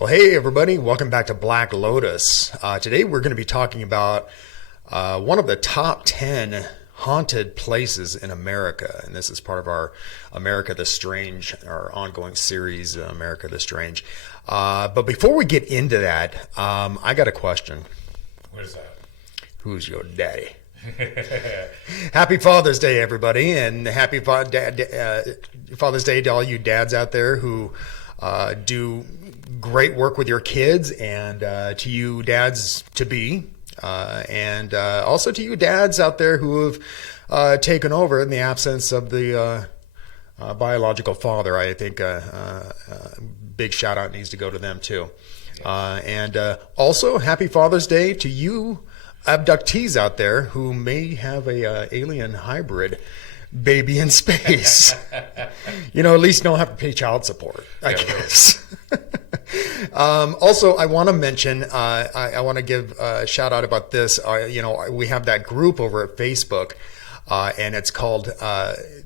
Well, hey everybody, welcome back to Black Lotus. Today we're going to be talking about one of the top 10 haunted places in America. And this is part of our America the Strange, our ongoing series, America the Strange. But before we get into that, I got a question. What is that? Who's your daddy? Happy Father's Day, everybody, and happy Father's Day to all you dads out there who do great work with your kids, and to you dads to be, and also to you dads out there who have taken over in the absence of the biological father. I think big shout out needs to go to them too. And also happy Father's Day to you abductees out there who may have a alien hybrid baby in space. You know, at least don't have to pay child support, I guess. Also, I want to mention, I want to give a shout out about this. We have that group over at Facebook, and it's called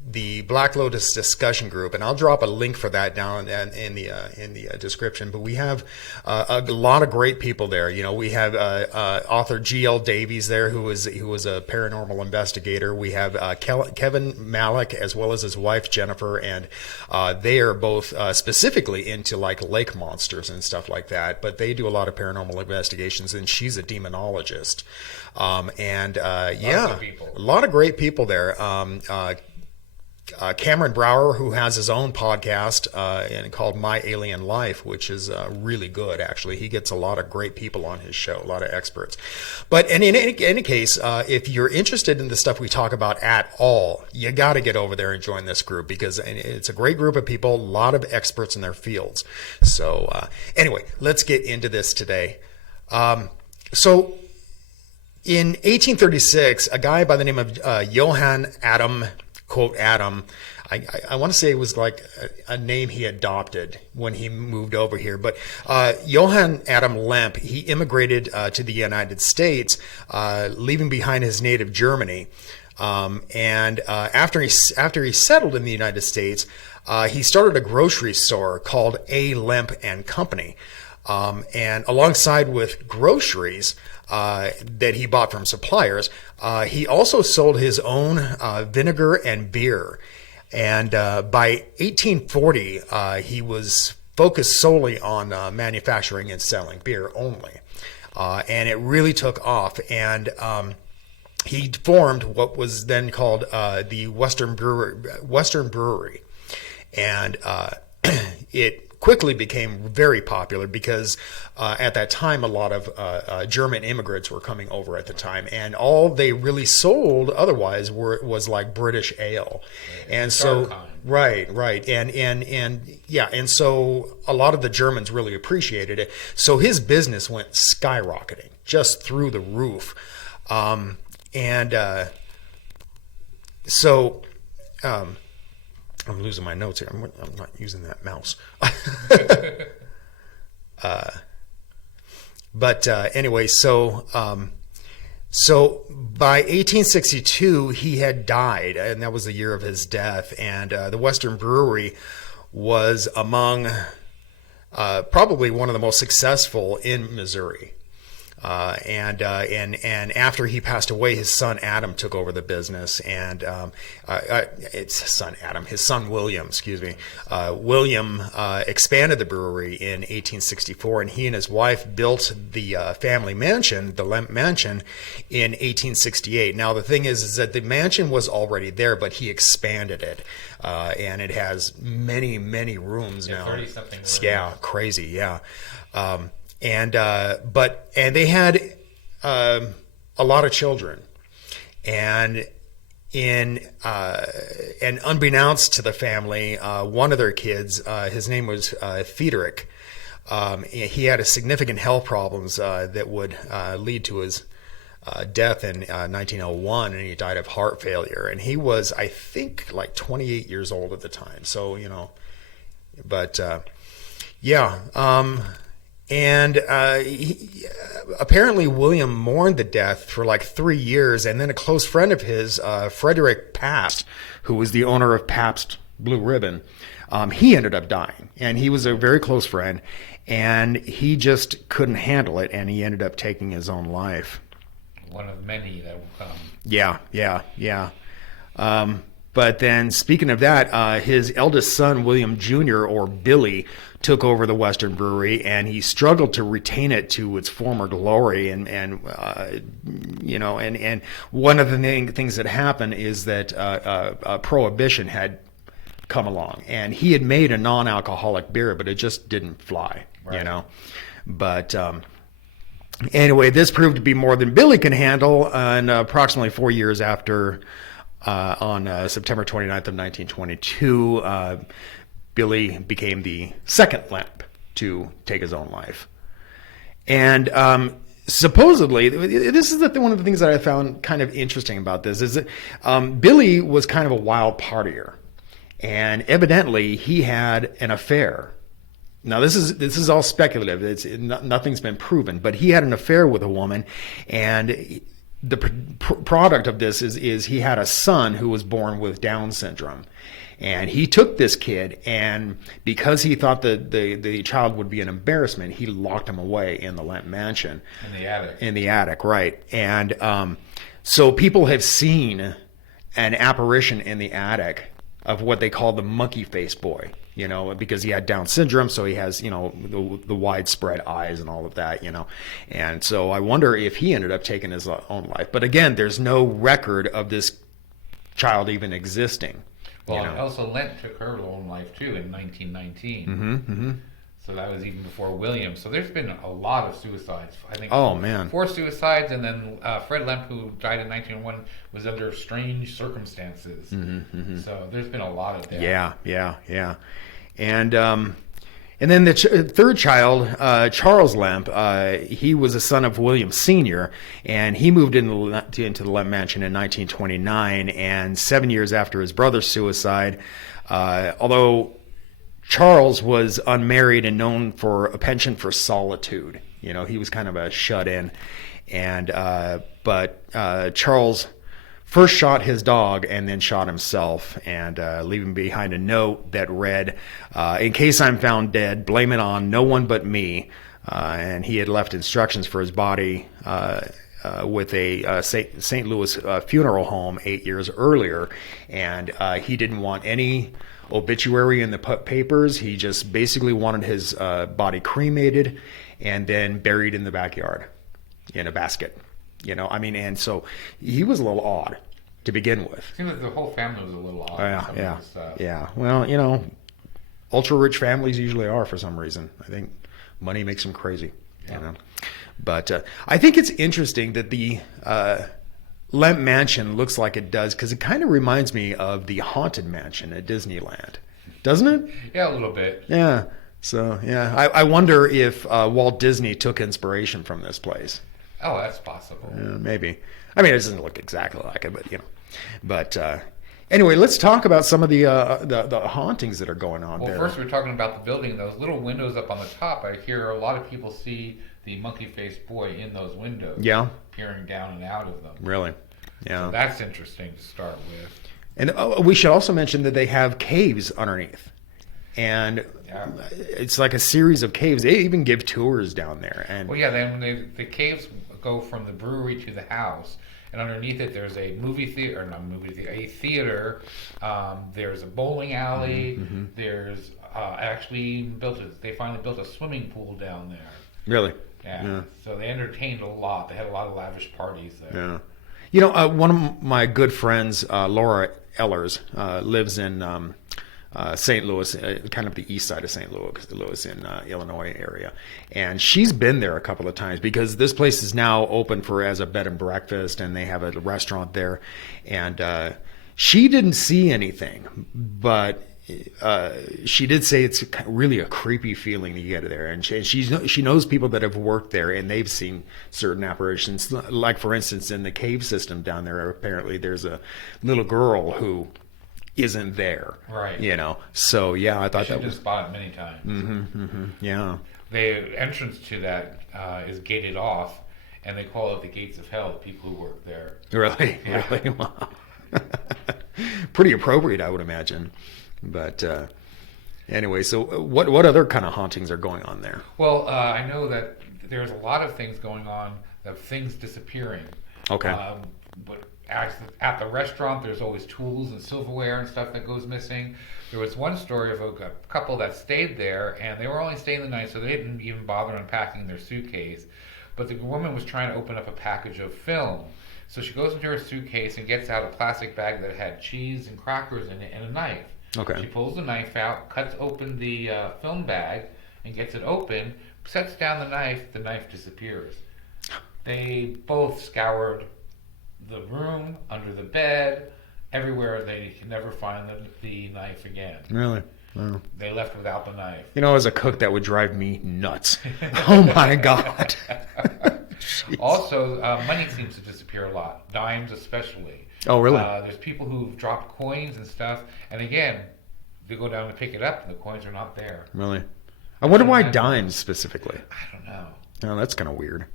the Black Lotus Discussion Group, and I'll drop a link for that down in the description. But we have a lot of great people there. You know, we have author G.L. Davies there, who was a paranormal investigator. We have Kevin Malik as well as his wife Jennifer, and they are both specifically into like lake monsters and stuff like that. But they do a lot of paranormal investigations, and she's a demonologist. A lot of great people there. Cameron Brower, who has his own podcast and called My Alien Life, which is really good, actually. He gets a lot of great people on his show, a lot of experts. But in any case, if you're interested in the stuff we talk about at all, you got to get over there and join this group, because it's a great group of people, a lot of experts in their fields. So anyway, let's get into this today. So in 1836, a guy by the name of Johann Adam, quote Adam, I want to say it was like a name he adopted when he moved over here, but Johann Adam Lemp, he immigrated to the United States, leaving behind his native Germany, and after he settled in the United States, he started a grocery store called A. Lemp and Company, and alongside with groceries that he bought from suppliers, he also sold his own vinegar and beer. And by 1840, he was focused solely on manufacturing and selling beer only. And it really took off. And he formed what was then called the Western Brewery. And it quickly became very popular because at that time a lot of German immigrants were coming over at the time, and all they really sold otherwise was like British ale, and so right, and so a lot of the Germans really appreciated it. So his business went skyrocketing, just through the roof, I'm losing my notes here. I'm not using that mouse. Anyway, so by 1862 he had died, and that was the year of his death. And the Western Brewery was among probably one of the most successful in Missouri. And after he passed away, his son Adam took over the business, and his son William, William expanded the brewery in 1864, and he and his wife built the family mansion, the Lemp Mansion, in 1868. Now the thing is that the mansion was already there, but he expanded it, and it has many rooms now. 30-something rooms. Yeah, crazy, yeah. And they had a lot of children, and unbeknownst to the family, one of their kids, his name was Friedrich. He had a significant health problems that would lead to his death in 1901, and he died of heart failure. And he was, I think, like 28 years old at the time. So apparently William mourned the death for like 3 years, and then a close friend of his, Frederick Pabst, who was the owner of Pabst Blue Ribbon, he ended up dying, and he was a very close friend, and he just couldn't handle it, and he ended up taking his own life. One of many that will come. Yeah. But then, speaking of that, his eldest son, William Jr., or Billy, took over the Western Brewery, and he struggled to retain it to its former glory. And one of the things that happened is that Prohibition had come along, and he had made a non-alcoholic beer, but it just didn't fly, right. But anyway, this proved to be more than Billy can handle, and approximately 4 years after, on September 29th of 1922, Billy became the second Lemp to take his own life. And supposedly, this is one of the things that I found kind of interesting about this, is that Billy was kind of a wild partier. And evidently, he had an affair. Now, this is all speculative. Nothing's been proven. But he had an affair with a woman, and the product of this is he had a son who was born with Down syndrome. And he took this kid, and because he thought that the child would be an embarrassment, he locked him away in the Lemp Mansion. In the attic. In the attic, right. And so people have seen an apparition in the attic of what they call the monkey face boy, because he had Down syndrome, so he has, the widespread eyes and all of that, And so I wonder if he ended up taking his own life. But again, there's no record of this child even existing. Well, also Lemp took her own life too in 1919. Mm-hmm. So that was even before William. So there's been a lot of suicides. I think 4 suicides, and then Fred Lemp, who died in 1901, was under strange circumstances. Mm-hmm. So there's been a lot of that. Yeah. And then the third child, Charles Lemp, he was a son of William Sr., and he moved into the Lemp Mansion in 1929, and 7 years after his brother's suicide, although Charles was unmarried and known for a penchant for solitude. He was kind of a shut-in, but Charles first shot his dog and then shot himself, and leaving behind a note that read, "In case I'm found dead, blame it on no one but me." And he had left instructions for his body with a St. Louis funeral home 8 years earlier, and he didn't want any obituary in the papers. He just basically wanted his body cremated and then buried in the backyard in a basket. And so he was a little odd to begin with. Seems like the whole family was a little odd. Yeah. Well, ultra-rich families usually are for some reason. I think money makes them crazy, But I think it's interesting that the Lemp Mansion looks like it does, because it kind of reminds me of the Haunted Mansion at Disneyland. Doesn't it? Yeah, a little bit. Yeah. So, I wonder if Walt Disney took inspiration from this place. Oh, that's possible. Maybe. I mean, it doesn't look exactly like it, but But anyway, let's talk about some of the hauntings that are going on there. Well, first we're talking about the building. Those little windows up on the top. I hear a lot of people see the monkey-faced boy in those windows. Yeah. Peering down and out of them. Really? Yeah. So that's interesting to start with. And we should also mention that they have caves underneath. And it's like a series of caves. They even give tours down there. And the caves go from the brewery to the house, and underneath it there's a a theater. There's a bowling alley. Mm-hmm. There's they finally built a swimming pool down there. Really? Yeah. So they entertained a lot. They had a lot of lavish parties there. Yeah. One of my good friends, Laura Ehlers, lives in St. Louis, kind of the east side of St. Louis in Illinois area. And she's been there a couple of times, because this place is now open as a bed and breakfast, and they have a restaurant there. And she didn't see anything, but she did say it's really a creepy feeling to get there. And she knows people that have worked there, and they've seen certain apparitions. Like, for instance, in the cave system down there, apparently there's a little girl who isn't there, right? So I thought that was spotted many times. Mm-hmm. Yeah. The entrance to that is gated off, and they call it the gates of hell. The people who work there. Really? Yeah. Really? Wow. Pretty appropriate, I would imagine. But Anyway, so what other kind of hauntings are going on there? Well, I know that there's a lot of things going on, of things disappearing. Okay. But at the restaurant, there's always tools and silverware and stuff that goes missing. There was one story of a couple that stayed there, and they were only staying the night, so they didn't even bother unpacking their suitcase. But the woman was trying to open up a package of film. So she goes into her suitcase and gets out a plastic bag that had cheese and crackers in it and a knife. Okay. She pulls the knife out, cuts open the film bag, and gets it open, sets down the knife disappears. They both scoured the room, under the bed, everywhere. They could never find the knife again. Really? Wow. They left without the knife. You know, as a cook, that would drive me nuts. Oh my God. Also, money seems to disappear a lot, dimes especially. Oh, really? There's people who've dropped coins and stuff, and again, they go down to pick it up, and the coins are not there. Really? I wonder why dimes specifically. I don't know. Oh, that's kind of weird.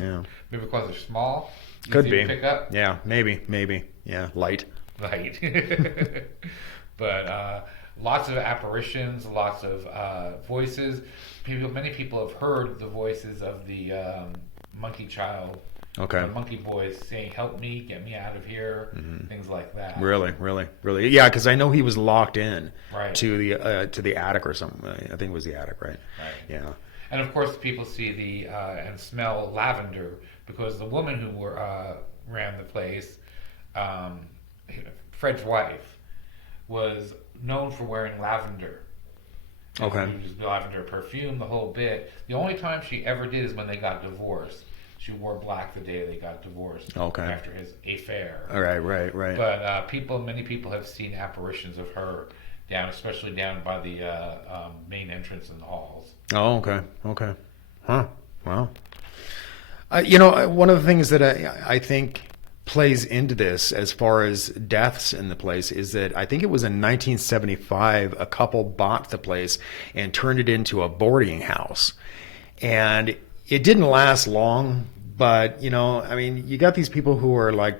Yeah. Maybe because they're small. Could easy be. to pick up. Yeah, maybe. Yeah, light. Right. But lots of apparitions, lots of voices. Many people have heard the voices of the monkey child. Okay. The monkey voice saying, "Help me, get me out of here," things like that. Really. Yeah, because I know he was locked in Right. to the attic or something. I think it was the attic, right? Right. Yeah. And of course, people see and smell lavender because the woman who ran the place, Fred's wife, was known for wearing lavender. Okay. She used lavender perfume, the whole bit. The only time she ever did is when they got divorced. She wore black the day they got divorced. Okay. After his affair. All right. But many people have seen apparitions of her especially down by the main entrance in the halls. Oh, okay. Huh. Wow. One of the things that I think plays into this as far as deaths in the place is that I think it was in 1975 a couple bought the place and turned it into a boarding house. And it didn't last long, but, you got these people who are like,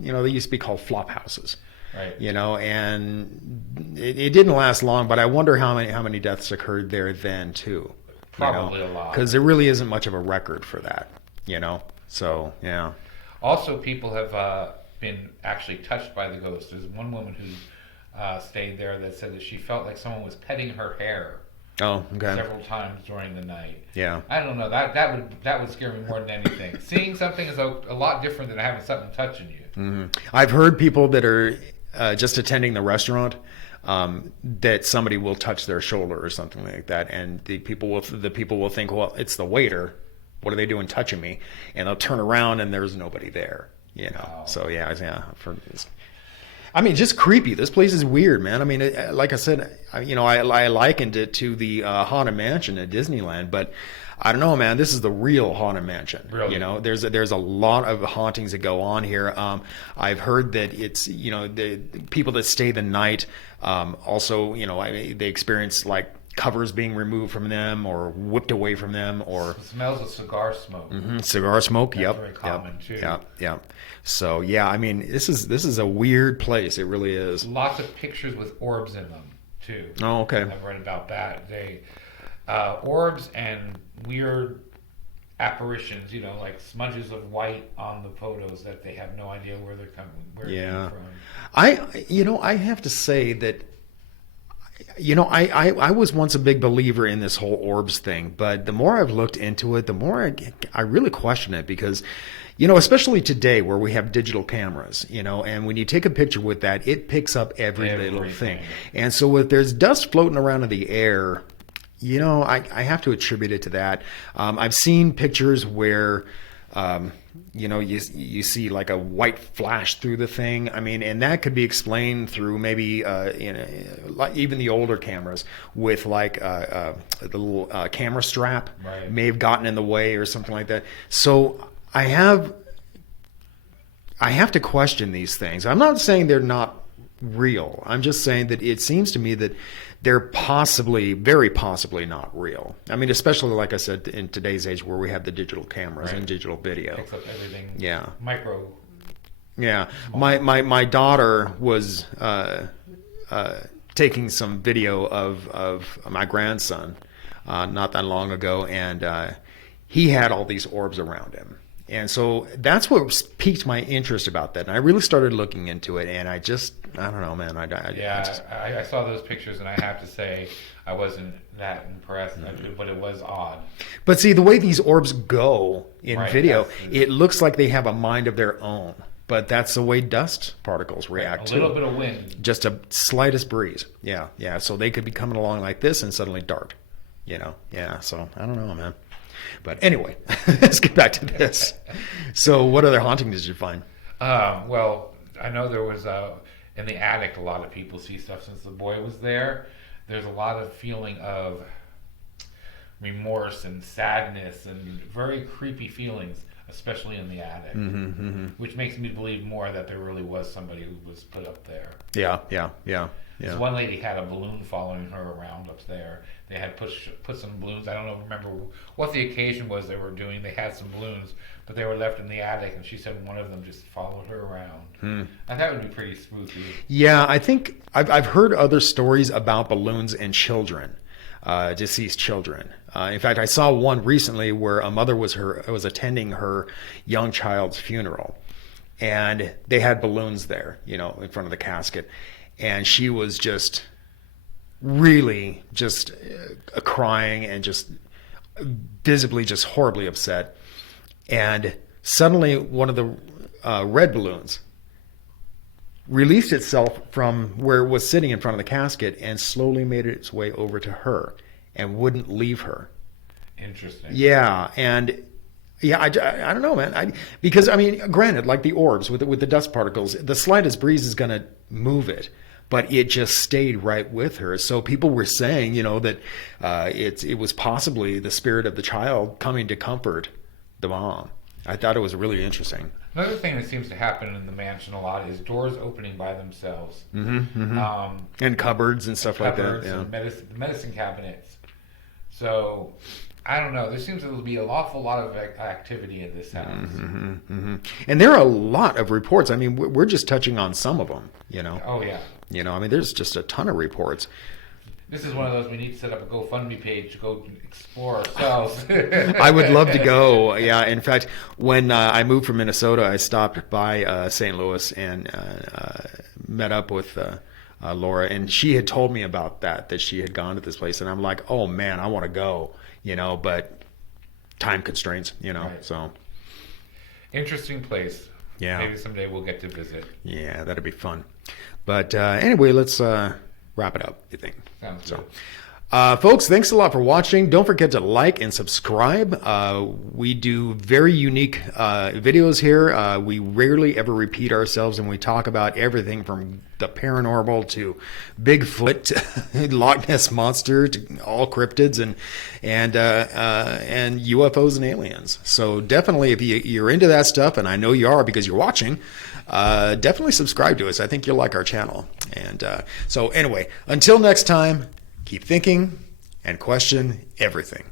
they used to be called flop houses. Right. And it didn't last long, but I wonder how many deaths occurred there then too. Probably a lot. Because there really isn't much of a record for that, So, yeah. Also, people have been actually touched by the ghost. There's one woman who stayed there that said that she felt like someone was petting her hair. Oh, okay. Several times during the night. Yeah. I don't know. That would scare me more than anything. Seeing something is a lot different than having something touching you. Mm-hmm. I've heard people that are just attending the restaurant that somebody will touch their shoulder or something like that, and the people will think, well, it's the waiter. What are they doing touching me? And they'll turn around and there's nobody there. Wow. So yeah. Just creepy. This place is weird, man. Like I said, I likened it to the Haunted Mansion at Disneyland, but I don't know, man. This is the real Haunted Mansion. Really? There's a lot of hauntings that go on here. I've heard that it's, the people that stay the night, also, they experience like covers being removed from them or whipped away from them, or it smells of cigar smoke. Mm-hmm. Cigar smoke. That's Yep. very common too. Yep. So yeah, this is a weird place. It really is. Lots of pictures with orbs in them too. Oh, okay. I've read about that. Orbs and weird apparitions, like smudges of white on the photos that they have no idea where they're coming, where they're coming from. I have to say that, I was once a big believer in this whole orbs thing, but the more I've looked into it, the more I really question it, because, especially today where we have digital cameras, and when you take a picture with that, it picks up every little thing. And so if there's dust floating around in the air, I have to attribute it to that. I've seen pictures where, you see like a white flash through the thing. And that could be explained through maybe, even the older cameras with like the little camera strap may have gotten in the way or something like that. So I have to question these things. I'm not saying they're not real. I'm just saying that it seems to me that they're very possibly not real. Especially like I said, in today's age where we have the digital cameras and digital video. Picks up everything. Yeah. Micro. Yeah. My daughter was taking some video of my grandson not that long ago, and he had all these orbs around him. And so that's what piqued my interest about that. And I really started looking into it, and I don't know, man. I saw those pictures, and I have to say I wasn't that impressed, but it was odd. But see, the way these orbs go in video, that's it looks like they have a mind of their own. But that's the way dust particles react a little bit of wind. Just a slightest breeze. Yeah. So they could be coming along like this and suddenly dart. Yeah. So I don't know, man. But anyway, let's get back to this. So what other haunting did you find? Well, I know there was in the attic, a lot of people see stuff since the boy was there. There's a lot of feeling of remorse and sadness and very creepy feelings, especially in the attic, which makes me believe more that there really was somebody who was put up there. Yeah. This one lady had a balloon following her around up there. They had put some balloons. I don't remember what the occasion was they were doing. They had some balloons, but they were left in the attic, and she said one of them just followed her around. And that would be pretty spooky. Yeah, I think I've heard other stories about balloons and children, deceased children. In fact, I saw one recently where a mother was attending her young child's funeral, and they had balloons there, in front of the casket, and she was just really just crying and just visibly just horribly upset. And suddenly one of the red balloons released itself from where it was sitting in front of the casket and slowly made its way over to her and wouldn't leave her. Interesting. Yeah. And yeah, I don't know, man. Because granted, like the orbs with the dust particles, the slightest breeze is going to move it. But it just stayed right with her. So people were saying, that it was possibly the spirit of the child coming to comfort the mom. I thought it was really interesting. Another thing that seems to happen in the mansion a lot is doors opening by themselves. And cupboards and stuff like that. Yeah. And medicine cabinets. So, I don't know. There seems to be an awful lot of activity in this house. And there are a lot of reports. We're just touching on some of them, Oh, yeah. There's just a ton of reports. This is one of those we need to set up a GoFundMe page to go explore ourselves. I would love to go. Yeah. In fact, when I moved from Minnesota, I stopped by St. Louis and met up with Laura, and she had told me about that she had gone to this place, and I'm like, oh man, I want to go, but time constraints, Right. So. Interesting place. Yeah. Maybe someday we'll get to visit. Yeah, that'd be fun. But anyway, let's wrap it up, you think? Sounds good. Folks, thanks a lot for watching. Don't forget to like and subscribe. We do very unique videos here. We rarely ever repeat ourselves, and we talk about everything from the paranormal to Bigfoot, Loch Ness Monster, to all cryptids and UFOs and aliens. So definitely, if you're into that stuff, and I know you are because you're watching, definitely subscribe to us. I think you'll like our channel. And so anyway, until next time, keep thinking and question everything.